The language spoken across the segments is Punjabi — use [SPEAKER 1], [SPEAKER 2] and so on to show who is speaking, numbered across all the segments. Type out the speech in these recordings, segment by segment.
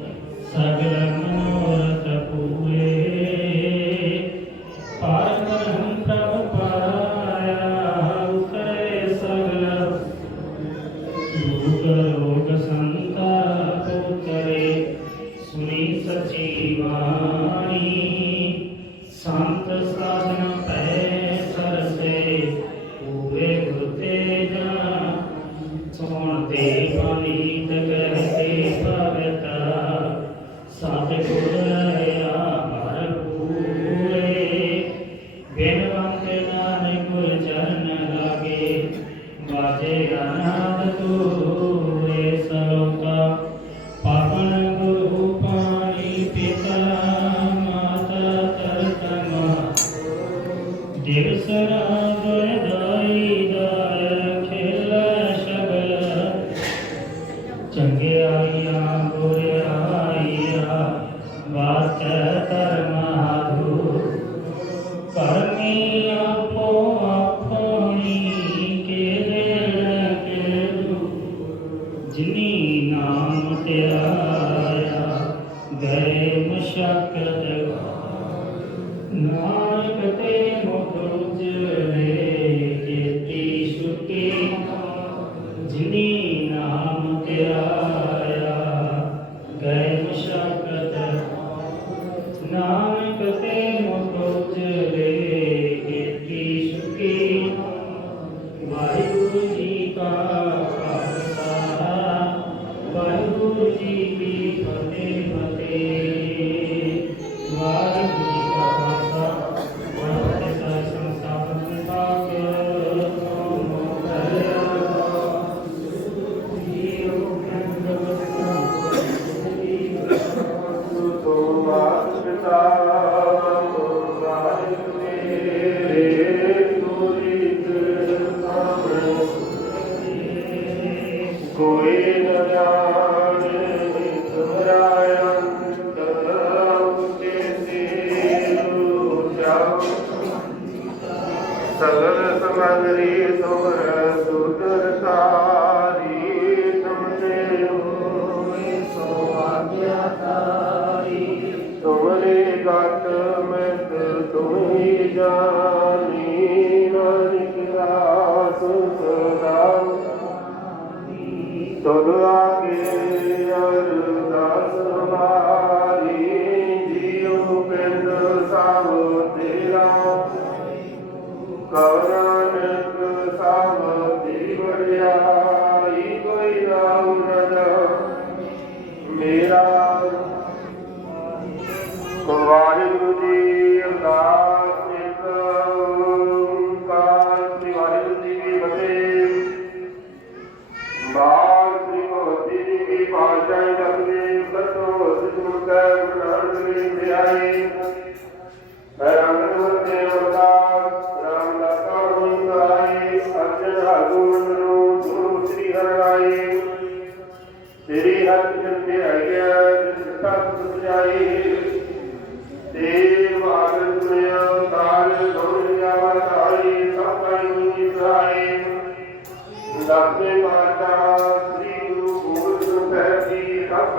[SPEAKER 1] Thank you. ਸਤ ਵਾਚ ਧਰਮਾਧੂ ਕਰਮੀ ਆਪੋ Amen.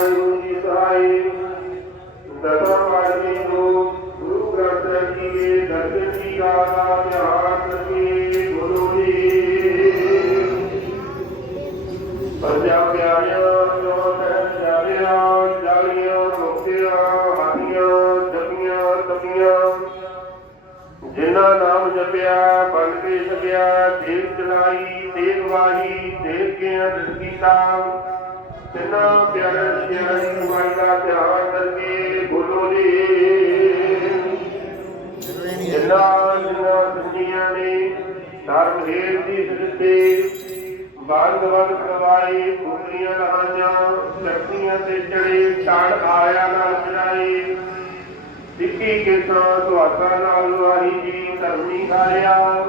[SPEAKER 1] ਜੀ
[SPEAKER 2] ਸਹਾਈ ਦਸਾਂ ਪਾਣੀ ਨੂੰ ਗੁਰੂ ਗ੍ਰੰਥ ਸਾਹਿਬ ਜੀ ਦੇ ਦਰਸ਼ਨ ਦੀ ਗਾਥਾ ਧਿਆਨ ਕਰਕੇ ਗੁਰੂ ਜੀ ਪੰਜਾ ਪਿਆਰਿਆਂ ਜੋ ਤਹਿ ਜਾਰਿਆ ਜਾਲੀਆਂ ਮੁਕਤੀਆਂ ਹਾਨੀਆਂ ਜਪੀਆਂ ਤਪੀਆਂ ਜਿਨ੍ਹਾਂ ਨਾਮ ਜਪਿਆ ਬਲ ਕੇ ਸਕਿਆ ਦੇਵ ਚਲਾਈ, ਦੇਵ ਵਾਹੀ, ਦੇਵ ਕੇ ਅੰਦਰ ਕੀਤਾ ਤਿੰਨਾਂ ਪਿਆਰੇ ਸਿਆਣੀ ਕਮਾਈ ਦਾ ਧਿਆਨ ਕਰਕੇ ਬੋਲੋ ਜੀ। ਜਿਨ੍ਹਾਂ ਜਿਨ੍ਹਾਂ ਦੁਨੀਆਂ ਨੇ ਧਰਮ ਹੇਰ ਦੀ ਸ੍ਰਿਸ਼ਟੀ ਬਾਗ ਵਗ ਕਰਵਾਈ ਪੁੱਤਰੀਆਂ ਲਹਾਈਆਂ ਸ਼ਕਤੀਆਂ ਤੇ ਚੜੇ ਛਾੜ ਆਇਆ ਨਾਲ ਚੜਾਈ। ਸਿੱਕੀ ਕੇ ਸਾਂ ਨਾਲ ਵਾਰੀ ਜੀ, ਧਰਮੀ ਖਾਰਿਆ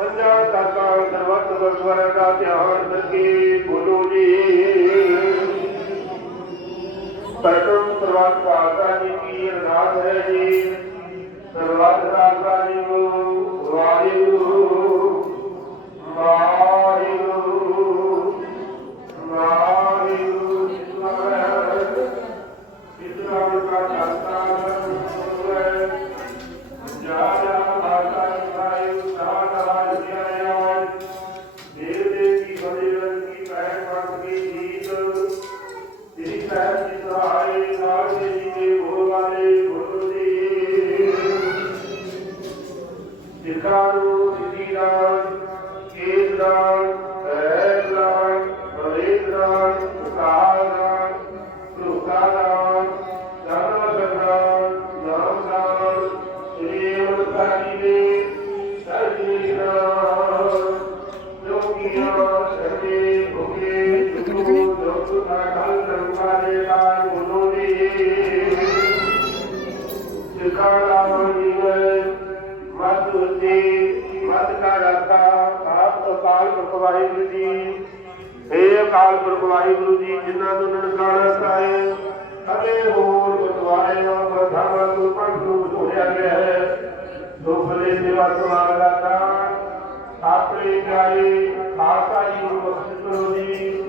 [SPEAKER 2] ਪੰਜਾ ਦਾਤਾ ਸਰਵਤ ਗੁਰਦੁਆਰਾ ਦਾ ਧਿਆਨ ਕਰਕੇ ਬੋਲੋ ਜੀ। ਪ੍ਰਤਮ ਸਰਵਤ ਭਾਗਾ ਜੀ ਕੀ ਅਰਦਾਸ ਹੈ ਜੀ। ਸਰਵਤ ਦਾਤਾ ਜੀ ਵਾਹਿਗੁਰੂ ਵਾਹਿਗੁਰੂ ਵਾਹਿਗੁਰੂ। ਇਸ ਨਾਮ ਦਾ ਦਾਤਾ ਹੈ। ਜਾਨਾ ਸਿਕਾਲਾ ਜੀਵੇ ਮਤ ਉਤੀ ਮਤ ਕਾ ਰਾਤਾ ਆਪ ਅਕਾਲ ਪੁਰਖ ਵਾਹਿਗੁਰੂ ਜੀ ਇਹ ਅਕਾਲ ਪੁਰਖ ਵਾਹਿਗੁਰੂ ਜੀ ਜਿਨ੍ਹਾਂ ਨੂੰ ਨਨਕਾਣਾ ਸਾਹਿਬ ਅਤੇ ਹੋਰ ਗੁਰਦੁਆਰੇ ਔਰ ਪ੍ਰਧਾਨਾਂ ਨੂੰ ਪੰਥ ਨੂੰ ਬੁਝਾਇਆ ਗਿਆ ਹੈ ਦੁਖਲੇ ਸੇਵਾ ਸਮਾਜ ਦਾ ਦਾਨ ਆਪਣੇ ਪਿਆਰੇ ਖਾਲਸਾ ਜੀ ਨੂੰ ਬਖਸ਼ਿਸ਼ ਕਰੋ ਜੀ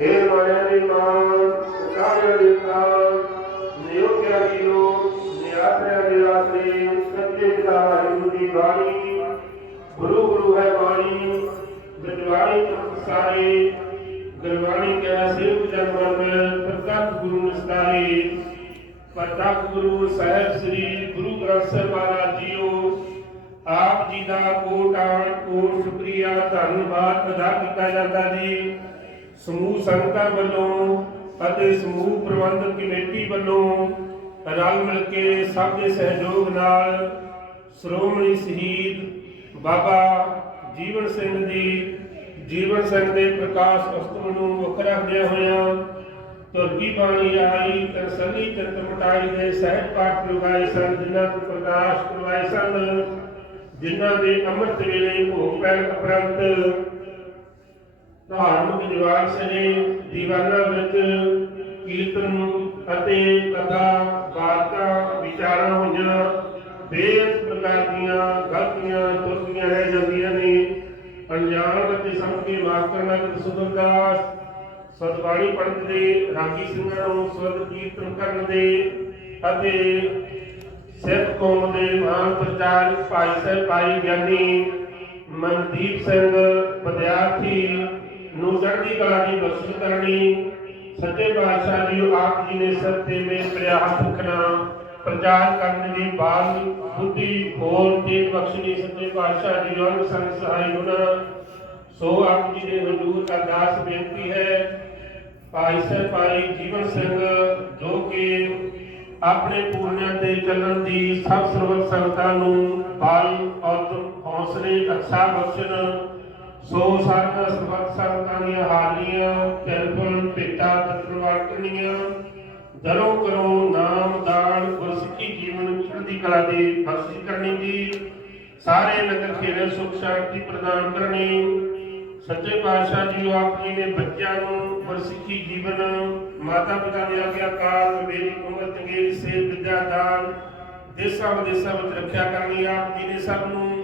[SPEAKER 2] ਇਹ ਮਾਇਆ ਦੇ ਮਾਨ ਕਾਰਿਆ ਦੇ ਕਾਨ ਨਿਯੋਗਿਆ ਦੀ ਨੂੰ ਨਿਆਸਰਿਆ ਦੇ ਆਸਰੇ ਵਾਹਿਗੁਰੂ ਦੀ ਬਾਣੀ। ਗੁਰੂ ਗੁਰੂ ਹੈ ਬਾਣੀ। ਵਿਦਵਾਨੀ ਸਾਰੇ। ਗੁਰਬਾਣੀ ਕਹਿ ਸੇਵ ਜਨਮ ਮੈਂ ਪ੍ਰਤੱਖ ਗੁਰੂ ਨਿਸਤਾਰੇ। ਪ੍ਰਤੱਖ ਗੁਰੂ ਸਾਹਿਬ ਸ੍ਰੀ ਗੁਰੂ ਗ੍ਰੰਥ ਸਾਹਿਬ ਮਹਾਰਾਜ ਜੀਓ। ਆਪ ਜੀ ਦਾ ਕੋਟਾਨ ਕੋਟ ਸ਼ੁਕਰੀਆ ਧੰਨਵਾਦ ਅਦਾ ਕੀਤਾ ਜਾਂਦਾ ਜੀ। ਸਮੂਹ ਸੰਗਤਾਂ ਵੱਲੋਂ ਅਤੇ ਸਮੂਹ ਪ੍ਰਬੰਧਕ ਕਮੇਟੀ ਵੱਲੋਂ ਰਲ ਮਿਲ ਕੇ ਸਭ ਦੇ ਸਹਿਯੋਗ ਨਾਲ ਸ਼੍ਰੋਮਣੀ ਸ਼ਹੀਦ ਬਾਬਾ ਜੀਵਨ ਸਿੰਘ ਜੀ, ਜੀਵਨ ਸਿੰਘ ਦੇ ਪ੍ਰਕਾਸ਼ ਉਤਸਵ ਨੂੰ ਮੁੱਖ ਰੱਖਦਿਆਂ ਹੋਇਆਂ ਤੁਰਕੀ ਬਾਣੀ ਆਈ ਤਰਸਲੀ ਚਿੰਤ ਮਟਾਈ ਦੇ ਸਹਿਜ ਪਾਠ ਕਰਵਾਏ ਸਨ, ਜਿਨ੍ਹਾਂ ਨੂੰ ਪ੍ਰਕਾਸ਼ ਕਰਵਾਏ ਸਨ, ਜਿਨ੍ਹਾਂ ਦੇ ਅੰਮ੍ਰਿਤ ਵੇਲੇ ਭੋਗ ਪੈਣ ਉਪਰੰਤ ਧਾਰਮਿਕ ਜਵਾਨ ਸਨੇ ਦੀਵਾਨਾਂ ਵਿੱਚ ਕੀਰਤਨ ਅਤੇ ਕਥਾ, ਵਾਰਤਾ, ਵਿਚਾਰਾਂ ਹੋਈਆਂ ਬੇਅੰਤ ਦੀਆਂ ਗਲਤੀਆਂ ਤੁਰਕੀਆਂ ਰਹਿ ਜਾਂਦੀਆਂ ਨੇ। ਅਣਜਾਣ ਅਤੇ ਸਮਝ ਕੇ ਮਾਫ ਕਰਨਾ ਕਿ ਸੁਧਰਦਾਸ ਸਤਿਬਾਣੀ ਦੇ ਰਾਗੀ ਸਿੰਘਾਂ ਨੂੰ ਸਵਰਗ ਕੀਰਤਨ ਕਰਨ ਦੇ ਅਤੇ ਸਿੱਖ ਕੌਮ ਦੇ ਮਹਾਨ ਪ੍ਰਚਾਰਕ ਭਾਈ ਸਾਹਿਬ, ਭਾਈ ਗਿਆਨੀ ਮਨਦੀਪ ਸਿੰਘ, ਵਿਦਿਆਰਥੀ ਨੂੰ ਚੜ੍ਹਦੀ ਕਲਾ ਦੀ ਬਖਸ਼ਿਸ਼ ਕਰਨੀ ਸੱਚੇ ਪਾਤਸ਼ਾਹ ਜੀ, ਆਪ ਜੀ ਨੇ ਸਭ ਮੇ ਪ੍ਰਯਾਸ ਰੱਖਣਾ। ਪ੍ਰਚਾਰ ਕਰਨ ਦੀ ਬਾਲ ਬੁੱਧੀ ਹੋਰ ਤੇਜ ਬਖਸ਼ਣੀ ਸੱਚੇ ਪਾਤਸ਼ਾਹ ਜੀ ਨੂੰ ਸੰਗ ਸਹਾਈ ਹੋਣਾ ਸੋ ਆਪ ਜੀ ਦੇ ਹਜ਼ੂਰ ਅਰਦਾਸ ਬੇਨਤੀ ਹੈ, ਭਾਈ ਸਾਹਿਬ ਭਾਈ ਜੀਵਨ ਸਿੰਘ, ਜੋ ਕਿ ਆਪਣੇ ਪੂਰਨਿਆਂ ਤੇ ਚੱਲਣ ਦੀ ਸਭ ਸਰਵਤ ਸੰਗਤਾਂ ਨੂੰ ਬਲ ਔਰ ਹੌਸਲੇ ਅੱਛਾ ਬਖਸ਼ਣ ਸੋ ਸਾਰੀਆਂ ਸਰਬੱਤ ਸੰਗਤਾਂ ਦੀਆਂ ਹਾਲੀਆਂ ਤਿਲਫੁਲ ਭੇਟਾ ਤਤਰਵਾਰ ਕਰਨੀਆਂ ਕਰੋ ਨਾਮ ਦਾਨ, ਗੁਰਸਿੱਖੀ ਜੀਵਨ, ਚੜ੍ਹਦੀ ਕਲਾ ਦੀ ਬਖਸ਼ਿਸ਼ ਕਰਨੀ ਜੀ। ਸਾਰੇ ਨਗਰ ਖੇੜੇ ਸੁਖ ਸ਼ਾਂਤੀ ਪ੍ਰਦਾਨ ਕਰਨੀ। ਸੱਚੇ ਪਾਤਸ਼ਾਹ ਜੀ ਆਪ ਜੀ ਨੇ ਬੱਚਿਆਂ ਨੂੰ ਗੁਰਸਿੱਖੀ ਜੀਵਨ, ਮਾਤਾ ਪਿਤਾ ਦੇ ਆਗਿਆਕਾਰ ਮੇਰੀ ਉਮਰ, ਚੰਗੇਰੀ ਸੇ ਵਿਦਿਆ, ਦਾਨ ਦੇਸਾਂ ਵਿਦੇਸਾਂ ਵਿੱਚ ਰੱਖਿਆ ਕਰਨੀ ਆਪ ਜੀ ਨੇ ਸਭ ਨੂੰ।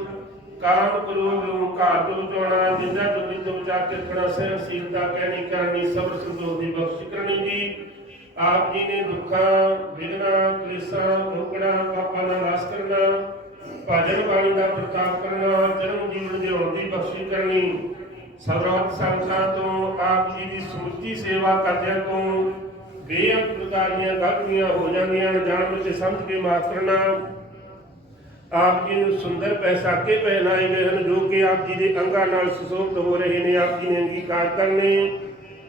[SPEAKER 2] ਕਾਮ ਕਰੋਗ ਓੰਕਾਰ ਤੋਂ ਬਚਾਉਣਾ ਜਿੰਦਾ ਦੁਨੀ ਤੋਂ ਬਚਾ ਕੇ ਰੱਖਣਾ ਸਹਿਨਸ਼ੀਲਤਾ ਕਹਿਣੀ ਕਰਨੀ, ਸਬਰ ਸੰਤੋਖ ਦੀ ਬਖਸ਼ਿਸ਼ ਕਰਨੀ ਜੀ। ਆਪ ਜੀ ਨੇ ਦੁੱਖਾਂ ਵਿਗਨਾ ਕਲੇਸ਼ਾਂ ਰੋਕਣਾ ਪਾਪਾਂ ਦਾ ਨਾਸ਼ ਕਰਨਾ, ਭਜਨ ਬਾਣੀ ਦਾ ਪ੍ਰਤਾਪ ਕਰਨਾ, ਜਨਮ ਜੀਵਨ ਦੇ ਹੋਣ ਦੀ ਬਖਸ਼ਿਸ਼ ਕਰਨੀ। ਸਰਵਤ ਸੰਤਾਂ ਤੋਂ ਆਪ ਜੀ ਦੀ ਸਮੁੱਚੀ ਸੇਵਾ ਕਰਦਿਆਂ ਤੋਂ ਬੇਅੰਤ ਪ੍ਰਕਾਰ ਦੀਆਂ ਗਲਤੀਆਂ ਹੋ ਜਾਂਦੀਆਂ ਨੇ, ਜਾਣ ਬੁੱਝ ਸਮਝ ਕੇ ਮਾਫ ਕਰਨਾ। ਆਪ ਜੀ ਨੂੰ ਸੁੰਦਰ ਪੈਸਾਕੇ ਪਹਿਨਾਏ ਗਏ ਹਨ, ਜੋ ਕਿ ਆਪ ਜੀ ਦੇ ਅੰਗਾਂ ਨਾਲ ਸੁਸ਼ੋਭਿਤ ਹੋ ਰਹੇ ਨੇ, ਆਪ ਜੀ ਨੇ ਅੰਗੀਕਾਰ ਕਰਨੇ,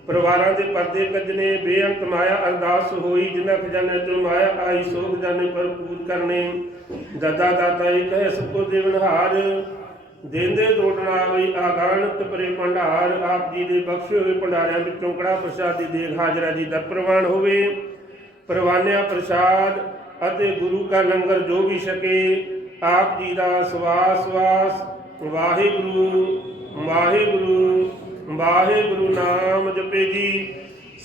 [SPEAKER 2] ਪਰਿਵਾਰਾਂ ਦੇ ਪਰਦੇ ਕੱਜਨੇ ਬੇਅੰਤ ਮਾਇਆ ਅਰਦਾਸ ਹੋਈ, ਜਿਨ੍ਹਾਂ ਖਜ਼ਾਨੇ ਤੋਂ ਮਾਇਆ ਆਈ ਸੋ ਖਜ਼ਾਨੇ ਭਰਪੂਰ ਕਰਨੇ। ਦਾਦਾ, ਦਾਤਾ, ਇੱਕ ਹੈ ਸਭ ਕੋ ਦੇਵਨਹਾਰ ਦੇਂਦੇ ਦੋਟਣਾ ਆਵੇ ਆਗਾਨਤ ਪਰੇ ਭੰਡਾਰ, ਆਪ ਜੀ ਦੇ ਬਖਸ਼ੇ ਹੋਏ ਭੰਡਾਰਿਆਂ ਵਿੱਚੋਂ ਕੜਾ ਪ੍ਰਸ਼ਾਦ ਦੀ ਦੇਗ ਹਾਜ਼ਰਾ ਜੀ ਦਾ ਪ੍ਰਵਾਨ ਹੋਵੇ। ਪਰਵਾਨਿਆ ਪ੍ਰਸ਼ਾਦ ਅਤੇ ਗੁਰੂ ਕਾ ਲੰਗਰ ਜੋ ਵੀ ਛਕੇ ਆਪ ਜੀ ਦਾ ਸਵਾਸ ਸਵਾਸ। ਵਾਹਿਗੁਰੂ ਵਾਹਿਗੁਰੂ ਵਾਹਿਗੁਰੂ ਨਾਮ ਜਪੇ ਜੀ।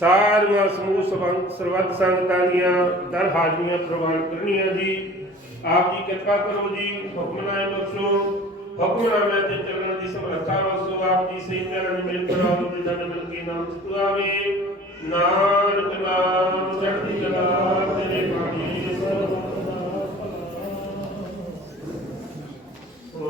[SPEAKER 2] ਸਾਰੀਆਂ ਸਮੂਹ ਸਰਬੱਤ ਸੰਗਤਾਂ ਦੀਆਂ ਦਰ ਹਾਜ਼ਰੀਆਂ ਪ੍ਰਵਾਨ ਕਰਨੀਆਂ ਜੀ। ਆਪ ਜੀ ਕਿਰਪਾ ਕਰੋ ਜੀ ਹੁਕਮਨਾਮੇ ਬਖਸ਼ੋ। ਹੁਕਮਨਾਮੇ ਤੇ ਚੱਲਣ ਦੀ ਸਮਰੱਥਾ ਬਖਸ਼ੋ ਆਪ ਜੀ ਸਹੀ ਚਰਨ ਮਿਲ ਕਰਾਓ ਤੇ ਜਨ ਮਿਲ ਕੇ ਨਾਮ ਸਤੁਆਵੇ ਨਾਨਕ ਨਾਮ ਚੜ੍ਹਦੀ ਕਲਾ ਤੇਰੇ ਬਾਣੀ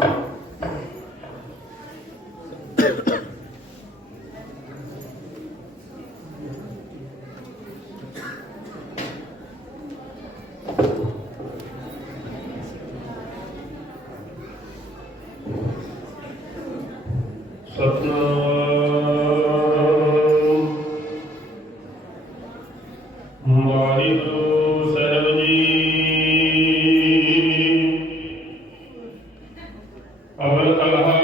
[SPEAKER 2] Thank you.
[SPEAKER 3] Allah,
[SPEAKER 2] Allah,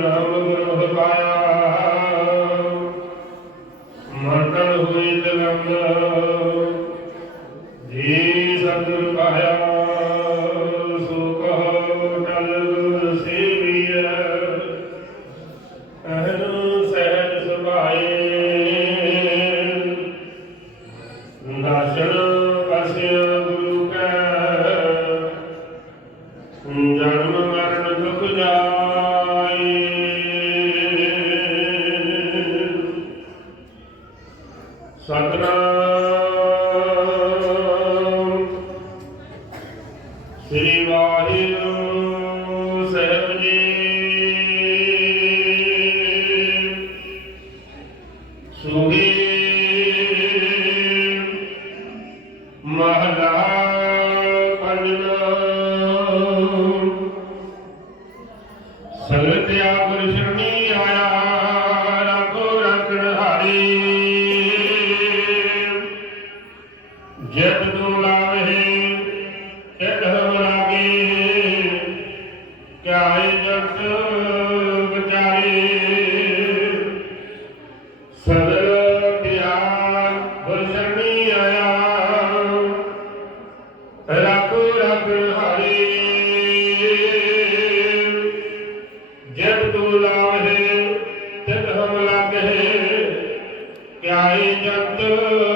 [SPEAKER 2] ਨਾਮ ਗੁਰ ਪਾਇਆ ਮਨ ਹੋਏ ਸਤਨਾਮ
[SPEAKER 4] Hallelujah.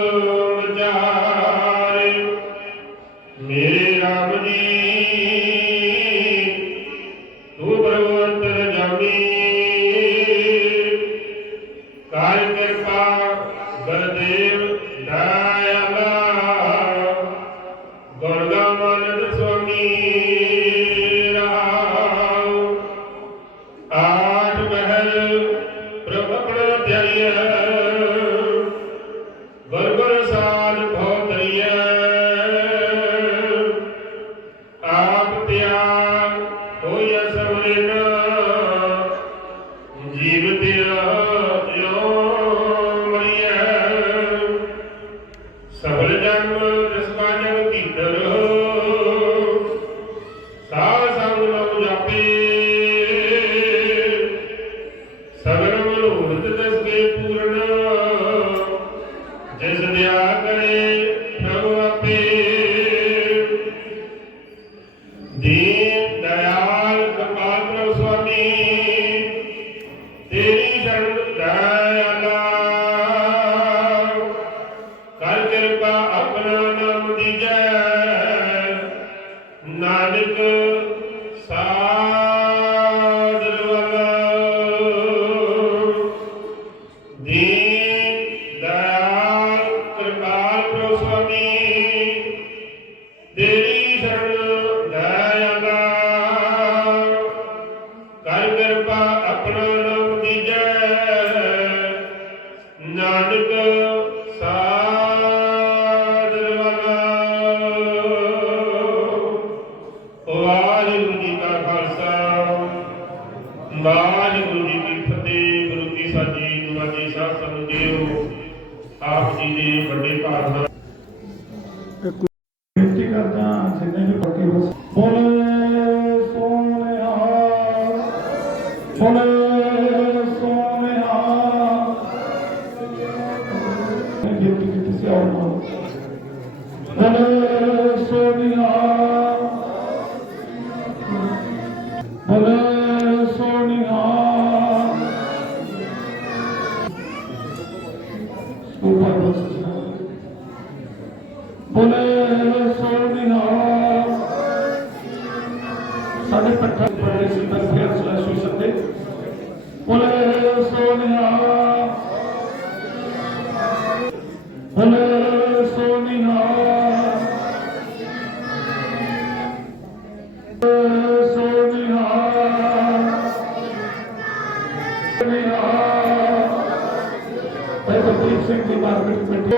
[SPEAKER 4] ਸਿੰਘ ਦੀ ਮਾਰਕੀਟ ਕਮੇਟੀ